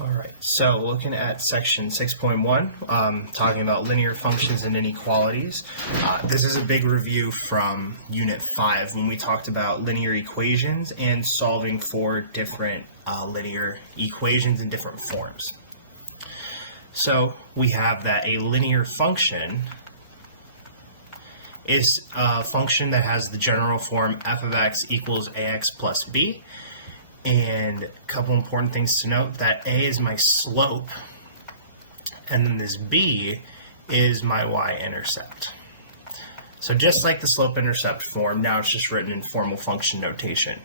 Alright, so looking at section 6.1, talking about linear functions and inequalities. This is a big review from Unit 5 when we talked about linear equations and solving for different linear equations in different forms. So we have that a linear function is a function that has the general form f of x equals ax plus b. And a couple important things to note, that a is my slope, and then this b is my y-intercept. So just like the slope-intercept form, now it's just written in formal function notation.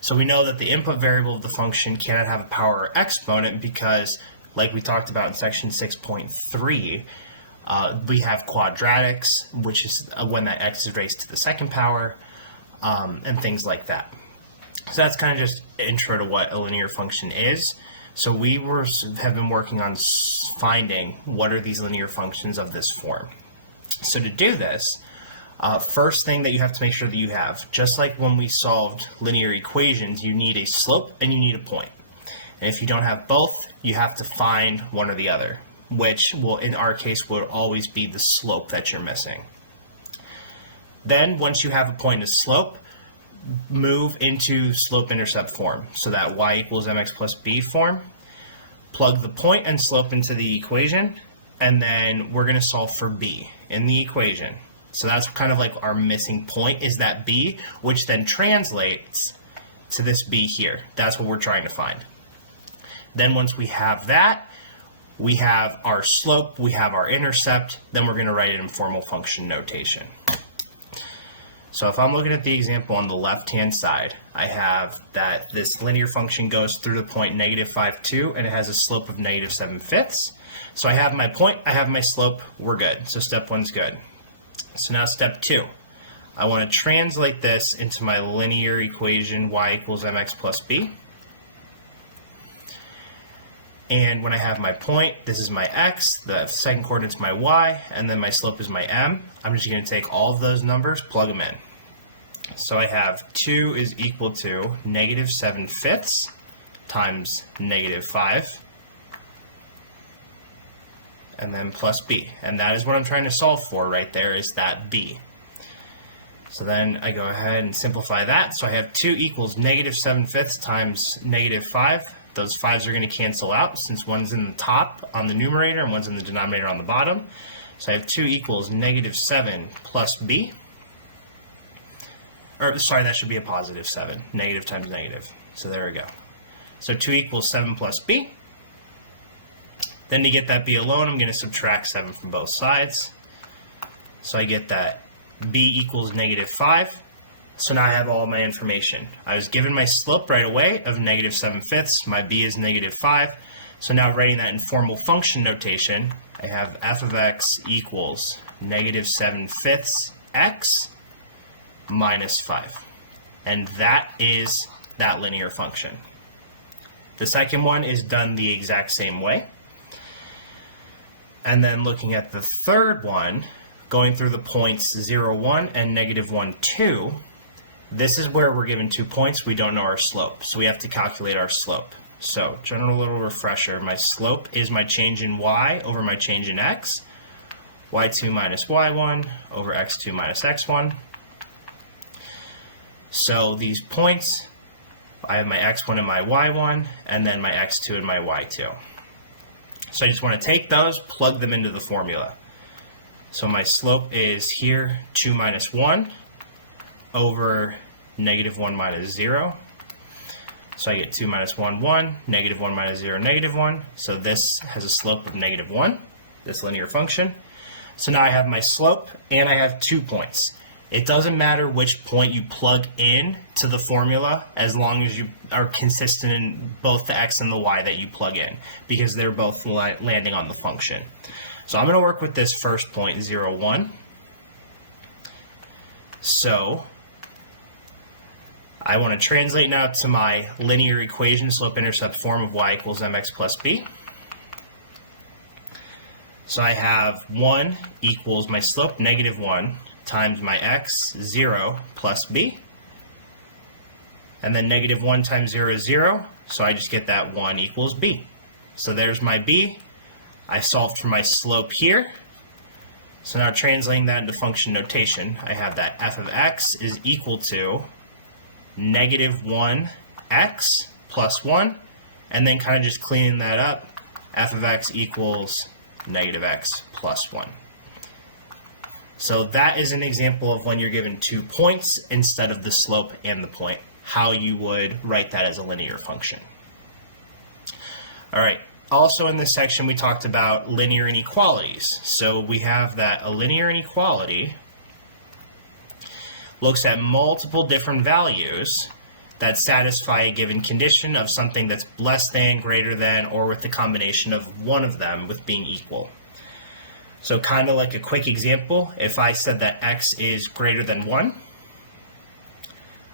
So we know that the input variable of the function cannot have a power or exponent because, like we talked about in section 6.3, we have quadratics, which is when that x is raised to the second power, and things like that. So that's kind of just intro to what a linear function is. So we have been working on finding what are these linear functions of this form. So to do this, first thing that you have to make sure that you have, just like when we solved linear equations, you need a slope and you need a point. And if you don't have both, you have to find one or the other, which will, in our case, will always be the slope that you're missing. Then once you have a point and a slope, move into slope-intercept form, so that y equals mx plus b form. Plug the point and slope into the equation, and then we're going to solve for b in the equation. So that's kind of like our missing point, is that b, which then translates to this b here. That's what we're trying to find. Then once we have that, we have our slope, we have our intercept, then we're going to write it in formal function notation. So if I'm looking at the example on the left-hand side, I have that this linear function goes through the point negative 5, 2, and it has a slope of negative 7/5. So I have my point, I have my slope, we're good. So step 1's good. So now step 2. I want to translate this into my linear equation y equals mx plus b. And when I have my point, this is my x, the second coordinate's my y, and then my slope is my m. I'm just going to take all of those numbers, plug them in. So I have 2 is equal to negative 7/5 times negative 5, and then plus b. And that is what I'm trying to solve for right there, is that b. So then I go ahead and simplify that. So I have 2 equals negative 7/5 times negative 5. Those 5s are going to cancel out since one's in the top on the numerator and one's in the denominator on the bottom. So I have 2 equals negative 7 plus b. Or, sorry, that should be a positive 7. Negative times negative. So there we go. So 2 equals 7 plus b. Then to get that b alone, I'm going to subtract 7 from both sides. So I get that b equals negative 5. So now I have all my information. I was given my slope right away of negative 7/5. My b is negative 5. So now writing that in formal function notation, I have f of x equals negative 7/5 x minus 5. And that is that linear function. The second one is done the exact same way. And then looking at the third one, going through the points 0, 1 and negative 1, 2, this is where we're given 2 points. We don't know our slope, so we have to calculate our slope. So, general little refresher, my slope is my change in y over my change in x, y2 minus y1 over x2 minus x1. So these points, I have my x1 and my y1, and then my x2 and my y2. So I just want to take those, plug them into the formula. So my slope is here, 2 minus 1 over negative 1 minus 0. So I get 2 minus 1, 1, negative 1 minus 0, negative 1. So this has a slope of negative 1, this linear function. So now I have my slope, and I have 2 points. It doesn't matter which point you plug in to the formula, as long as you are consistent in both the x and the y that you plug in, because they're both landing on the function. So I'm going to work with this first point, 0, 1. So I want to translate now to my linear equation, slope-intercept form of y equals mx plus b. So I have 1 equals my slope, negative 1, times my x, 0, plus b. And then negative 1 times 0 is 0, so I just get that 1 equals b. So there's my b. I solved for my slope here. So now translating that into function notation, I have that f of x is equal to negative 1x plus 1, and then kind of just cleaning that up, f of x equals negative x plus 1. So that is an example of when you're given 2 points instead of the slope and the point, how you would write that as a linear function. All right. Also in this section, we talked about linear inequalities. So we have that a linear inequality looks at multiple different values that satisfy a given condition of something that's less than, greater than, or with the combination of one of them with being equal. So kind of like a quick example, if I said that x is greater than 1,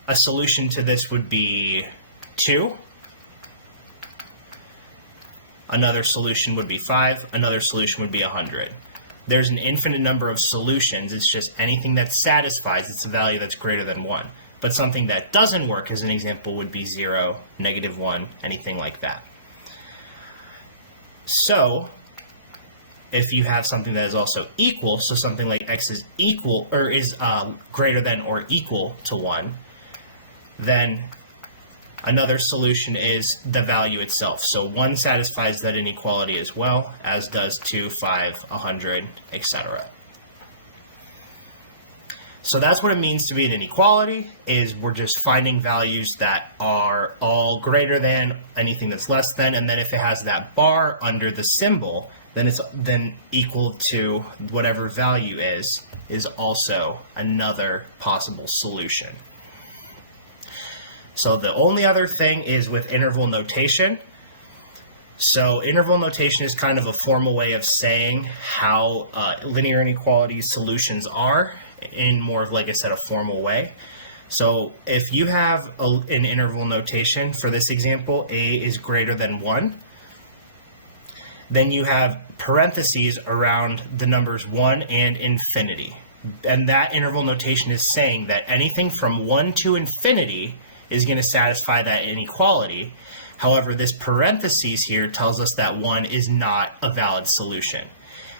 a solution to this would be 2. Another solution would be 5. Another solution would be 100. There's an infinite number of solutions. It's just anything that satisfies, it's a value that's greater than 1. But something that doesn't work, as an example, would be 0, negative 1, anything like that. So if you have something that is also equal, so something like x is equal or is greater than or equal to 1, then another solution is the value itself. So 1 satisfies that inequality as well, as does 2, 5, 100, etc. So that's what it means to be an inequality, is we're just finding values that are all greater than, anything that's less than, and then if it has that bar under the symbol, then it's then equal to whatever value is also another possible solution. So the only other thing is with interval notation. So interval notation is kind of a formal way of saying how linear inequality solutions are in more of, like I said, a formal way. So if you have an interval notation, for this example, a is greater than 1, then you have parentheses around the numbers 1 and infinity. And that interval notation is saying that anything from 1 to infinity is going to satisfy that inequality. However, this parentheses here tells us that 1 is not a valid solution.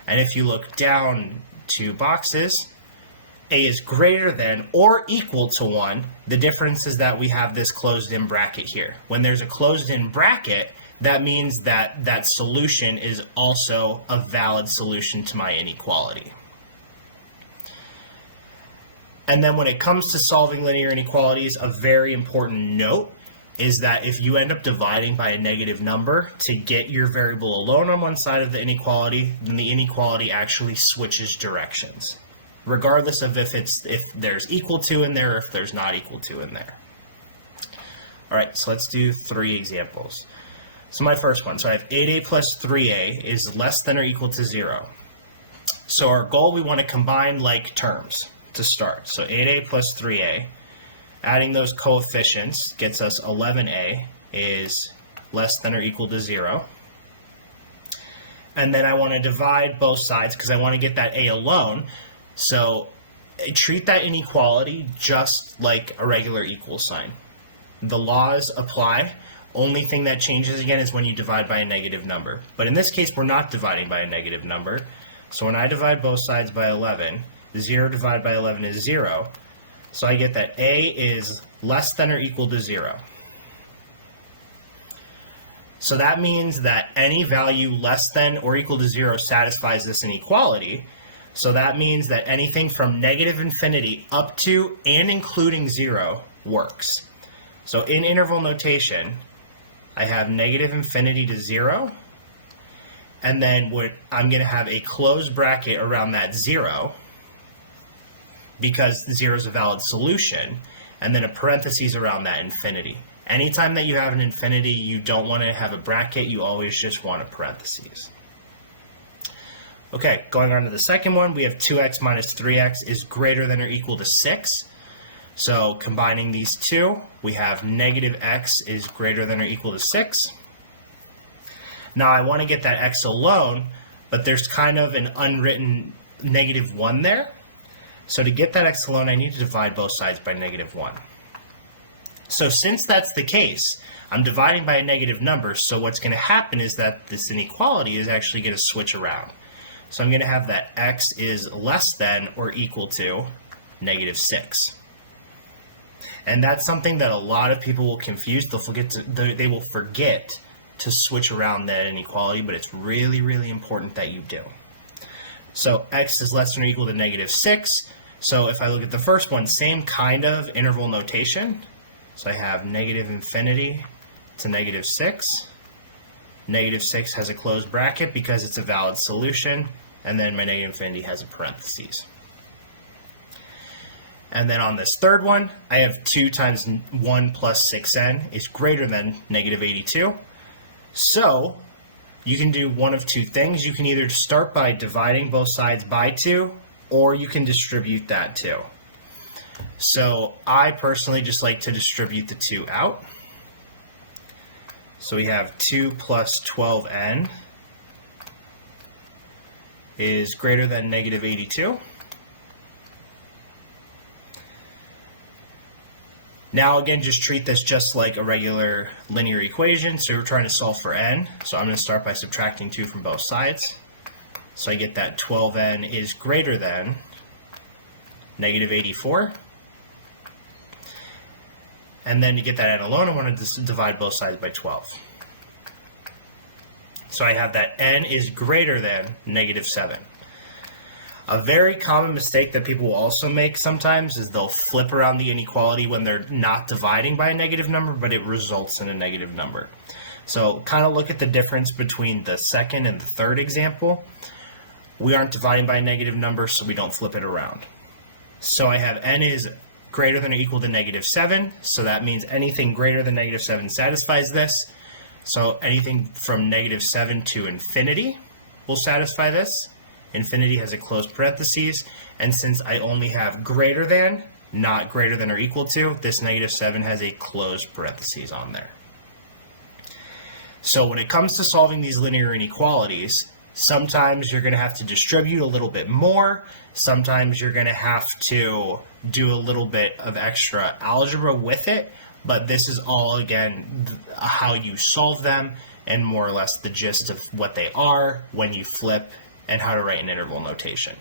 And if you look down 2 boxes, a is greater than or equal to 1. The difference is that we have this closed-in bracket here. When there's a closed-in bracket, that means that that solution is also a valid solution to my inequality. And then when it comes to solving linear inequalities, a very important note is that if you end up dividing by a negative number to get your variable alone on one side of the inequality, then the inequality actually switches directions, regardless of if there's equal to in there or if there's not equal to in there. All right, so let's do 3 examples. So my first one, so I have 8a plus 3a is less than or equal to 0. So our goal, we want to combine like terms to start. So 8a plus 3a, adding those coefficients gets us 11a is less than or equal to 0. And then I want to divide both sides because I want to get that a alone. So treat that inequality just like a regular equal sign. The laws apply. Only thing that changes again is when you divide by a negative number. But in this case, we're not dividing by a negative number. So when I divide both sides by 11, 0 divided by 11 is 0. So I get that a is less than or equal to 0. So that means that any value less than or equal to 0 satisfies this inequality. So that means that anything from negative infinity up to and including 0 works. So in interval notation, I have negative infinity to 0, and then I'm going to have a closed bracket around that 0, because 0 is a valid solution, and then a parentheses around that infinity. Anytime that you have an infinity, you don't want to have a bracket, you always just want a parentheses. Okay, going on to the second one, we have 2x minus 3x is greater than or equal to 6. So combining these two, we have negative x is greater than or equal to 6. Now I want to get that x alone, but there's kind of an unwritten negative 1 there. So to get that x alone, I need to divide both sides by negative 1. So since that's the case, I'm dividing by a negative number, so what's going to happen is that this inequality is actually going to switch around. So I'm going to have that x is less than or equal to negative 6. And that's something that a lot of people will confuse. They will forget to switch around that inequality, but it's really, really important that you do. So x is less than or equal to negative 6. So if I look at the first one, same kind of interval notation. So I have negative infinity to negative 6. Negative 6 has a closed bracket because it's a valid solution, and then my negative infinity has a parentheses. And then on this third one, I have 2 times 1 plus 6n is greater than negative 82. So you can do one of two things. You can either start by dividing both sides by 2, or you can distribute that 2. So I personally just like to distribute the 2 out. So we have 2 plus 12n is greater than negative 82. Now again, just treat this just like a regular linear equation. So we're trying to solve for n. So I'm going to start by subtracting 2 from both sides. So I get that 12n is greater than negative 84. And then to get that n alone, I want to divide both sides by 12. So I have that n is greater than negative 7. A very common mistake that people will also make sometimes is they'll flip around the inequality when they're not dividing by a negative number, but it results in a negative number. So kind of look at the difference between the second and the third example. We aren't dividing by a negative number, so we don't flip it around. So I have n is greater than or equal to negative 7, so that means anything greater than negative 7 satisfies this. So anything from negative 7 to infinity will satisfy this. Infinity has a closed parentheses, and since I only have greater than, not greater than or equal to, this negative 7 has a closed parentheses on there. So when it comes to solving these linear inequalities, sometimes you're going to have to distribute a little bit more. Sometimes you're going to have to do a little bit of extra algebra with it. But this is all, again, how you solve them and more or less the gist of what they are when you flip and how to write an interval notation.